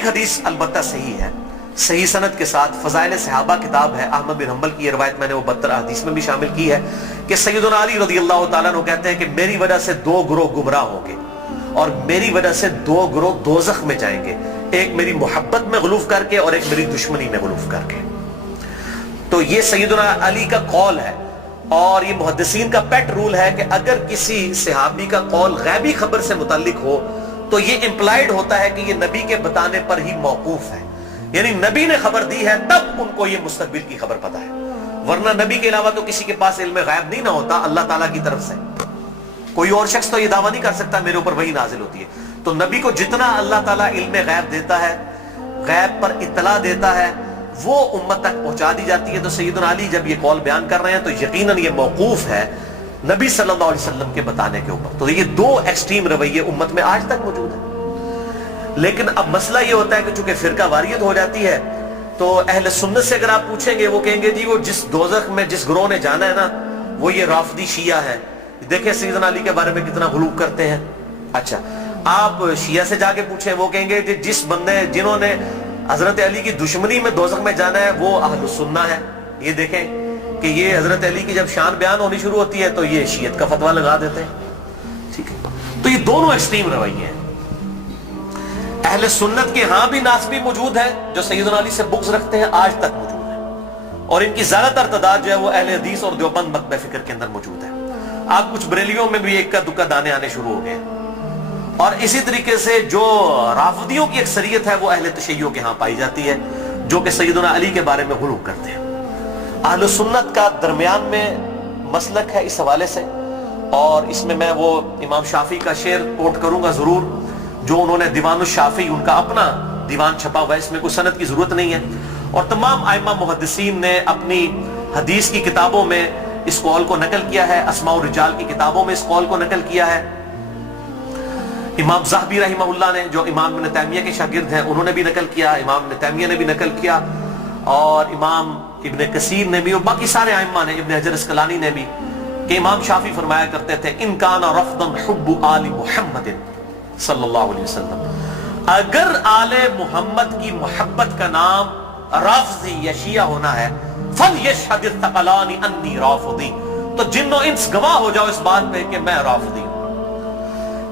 ایک حدیث البتہ صحیح ہے، صحیح سند کے ساتھ، فضائل صحابہ کتاب ہے، احمد بن حنبل کی یہ روایت میں نے وہ 72 حدیث میں بھی شامل کی ہے کہ سیدنا علی رضی اللہ تعالیٰ عنہ کہتے ہیں کہ میری وجہ سے 2 گروہ گمراہ ہوں گے اور میری وجہ سے 2 گروہ دوزخ میں جائیں گے، ایک میری محبت میں غلوف کر کے اور ایک میری دشمنی میں غلوف کر کے۔ تو یہ سیدنا علی کا قول ہے، اور یہ محدثین کا پیٹ رول ہے کہ اگر کسی صحابی کا قول غیبی خبر سے متعلق ہو تو یہ امپلائیڈ ہوتا ہے کہ یہ نبی کے بتانے پر ہی موقوف ہے، یعنی نبی نے خبر دی ہے تب ان کو یہ مستقبل کی خبر پتہ ہے، ورنہ نبی کے علاوہ تو کسی کے پاس علم غیب نہیں نہ ہوتا اللہ تعالیٰ کی طرف سے۔ کوئی اور شخص تو یہ دعویٰ نہیں کر سکتا میرے اوپر وحی نازل ہوتی ہے، تو نبی کو جتنا اللہ تعالیٰ علم غیب دیتا ہے، غیب پر اطلاع دیتا ہے، وہ امت تک پہنچا دی جاتی ہے۔ تو سیدنا علی جب یہ قول بیان کر رہے ہیں تو یقیناً یہ موقوف ہے نبی صلی اللہ علیہ وسلم کے بتانے کے اوپر۔ تو یہ 2 ایکسٹریم رویے امت میں آج تک موجود ہیں، لیکن اب مسئلہ یہ ہوتا ہے کہ چونکہ فرقہ واریت ہو جاتی ہے تو اہل سنت سے اگر آپ پوچھیں گے وہ کہیں گے جی وہ جس دوزخ میں جس گروہ نے جانا ہے نا وہ یہ رافضی شیعہ ہے، دیکھیں سیدنا علی کے بارے میں کتنا غلو کرتے ہیں۔ اچھا آپ شیعہ سے جا کے پوچھیں وہ کہیں گے جس بندے جنہوں نے حضرت علی کی دشمنی میں دوزخ میں جانا ہے وہ اہل سنہ ہے۔ یہ دیکھیں کہ یہ حضرت علی کی جب شان بیان ہونی شروع ہوتی ہے تو یہ شیعت کا فتویٰ لگا دیتے ہیں، ٹھیک ہے۔ تو یہ دونوں ایکسٹریم رویے ہیں۔ اہل سنت کے ہاں بھی ناسبی موجود ہیں جو سیدنا علی سے بغض رکھتے ہیں، آج تک موجود ہیں، اور ان کی زیادہ تر تعداد جو ہے وہ اہل حدیث اور دیوبند مکتبہ فکر کے اندر موجود ہے۔ آپ کچھ بریلیوں میں بھی ایک کا دکا دانے آنے شروع ہو گئے ہیں، اور اسی طریقے سے جو رافضیوں کی اکثریت ہے وہ اہل تشیع کے ہاں پائی جاتی ہے جو کہ سیدنا علی کے بارے میں غلو کرتے ہیں۔ اہل سنت کا درمیان میں مسلک ہے اس حوالے سے، اور اس میں میں وہ امام شافعی کا شعر کوٹ کروں گا ضرور، جو انہوں نے دیوان الشافعی ان کا اپنا دیوان چھپا ہوا ہے، اس میں کوئی سند کی ضرورت نہیں ہے، اور تمام ائمہ محدثین نے اپنی حدیث کی کتابوں میں اس قول کو نقل کیا ہے، اسماء الرجال کی کتابوں میں اس قول کو نقل کیا ہے۔ امام ذہبی رحمہ اللہ نے جو امام ابن تیمیہ کے شاگرد ہیں انہوں نے بھی نقل کیا، امام ابن تیمیہ نے بھی نقل کیا، اور امام ابن کثیر نے بھی، اور باقی سارے ائمہ نے، ابن حجر اسقلانی نے بھی، کہ امام شافعی فرمایا کرتے تھے ان کان رفضا حب آل محمد صلی اللہ علیہ وسلم، اگر آل محمد کی محبت کا نام رافضی یا شیعہ ہونا ہے فَلْيَشْهَدِ الثَّقَلَانِ أَنِّي رَافِضِي، تو جن و انس گواہ ہو جاؤ اس بات پہ کہ میں رافضی ہوں۔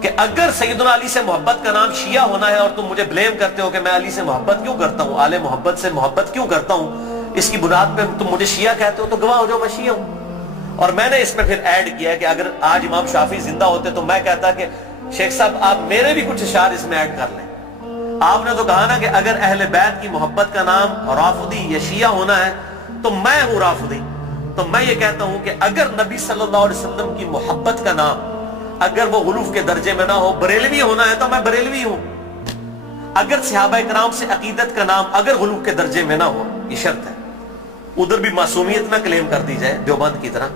کہ اگر سیدنا علی سے محبت کا نام شیعہ ہونا ہے اور تم مجھے بلیم کرتے ہو کہ میں علی سے محبت کیوں کرتا ہوں، آل محبت سے محبت کیوں کرتا ہوں، اس کی بنیاد پہ تم مجھے شیعہ کہتے ہو، تو گواہ ہو جاؤ میں شیعہ ہوں۔ اور میں نے اس میں پھر ایڈ کیا ہے کہ اگر آج امام شافعی زندہ ہوتے تو میں کہتا کہ شیخ صاحب آپ میرے بھی کچھ اشعار اس میں ایڈ کر لیں۔ آپ نے تو کہا نا کہ اگر اہل بیت کی محبت کا نام رافضی یا شیعہ ہونا ہے تو میں ہوں رافضی، تو میں یہ کہتا ہوں کہ اگر نبی صلی اللہ علیہ وسلم کی محبت کا نام اگر وہ غلوف کے درجے میں نہ ہو، بریلوی ہونا ہے تو میں بریلوی ہوں۔ اگر صحابہ کرام سے عقیدت کا نام اگر غلوف کے درجے میں نہ ہو، یہ شرط ہے، ادھر بھی معصومیت نہ کلیم کر دی جائے دیوبند کی طرح،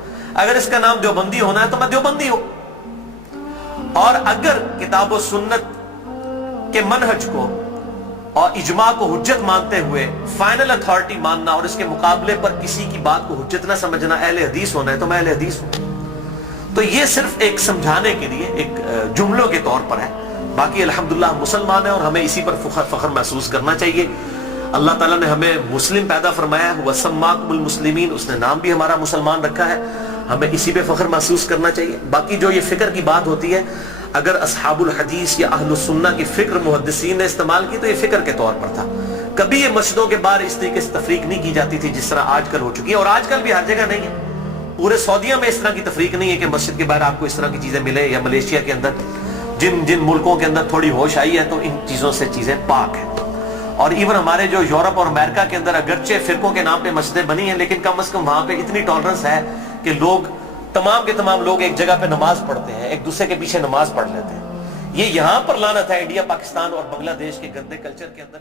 اگر اس کا نام دیوبندی ہونا ہے تو میں دیوبندی ہوں۔ اور اگر کتاب و سنت کے منہج کو اور اجماع کو حجت مانتے ہوئے فائنل اتھارٹی ماننا اور اس کے مقابلے پر کسی کی بات کو حجت نہ سمجھنا اہل حدیث ہونا ہے تو میں اہل حدیث ہوں۔ تو یہ صرف ایک سمجھانے کے لیے ایک جملوں کے طور پر ہے، باقی الحمدللہ ہم مسلمان ہیں اور ہمیں اسی پر فخر محسوس کرنا چاہیے۔ اللہ تعالیٰ نے ہمیں مسلم پیدا فرمایا ہے، وَسَمَّاكُمُ الْمُسْلِمِينَ، اس نے نام بھی ہمارا مسلمان رکھا ہے، ہمیں اسی پہ فخر محسوس کرنا چاہیے۔ باقی جو یہ فکر کی بات ہوتی ہے، اگر اصحاب الحدیث یا اہل السنہ کی فکر محدثین نے استعمال کی تو یہ فکر کے طور پر تھا، کبھی یہ مسجدوں کے باہر اس طریقے سے تفریق نہیں کی جاتی تھی جس طرح آج کل ہو چکی ہے، اور آج کل بھی ہر جگہ نہیں ہے۔ پورے سعودیہ میں اس طرح کی تفریق نہیں ہے کہ مسجد کے باہر آپ کو اس طرح کی چیزیں ملے، یا ملیشیا کے اندر جن ملکوں کے اندر تھوڑی ہوش آئی ہے تو ان چیزوں سے چیزیں پاک ہیں۔ اور ایون ہمارے جو یورپ اور امریکہ کے اندر اگرچہ فرقوں کے نام پہ مسجدیں بنی ہیں لیکن کم از کم وہاں پہ اتنی ٹالرنس ہے کہ لوگ تمام کے تمام لوگ ایک جگہ پہ نماز پڑھتے ہیں، ایک دوسرے کے پیچھے نماز پڑھ لیتے ہیں۔ یہ یہاں پر لعنت ہے انڈیا، پاکستان اور بنگلہ دیش کے گندے کلچر کے اندر۔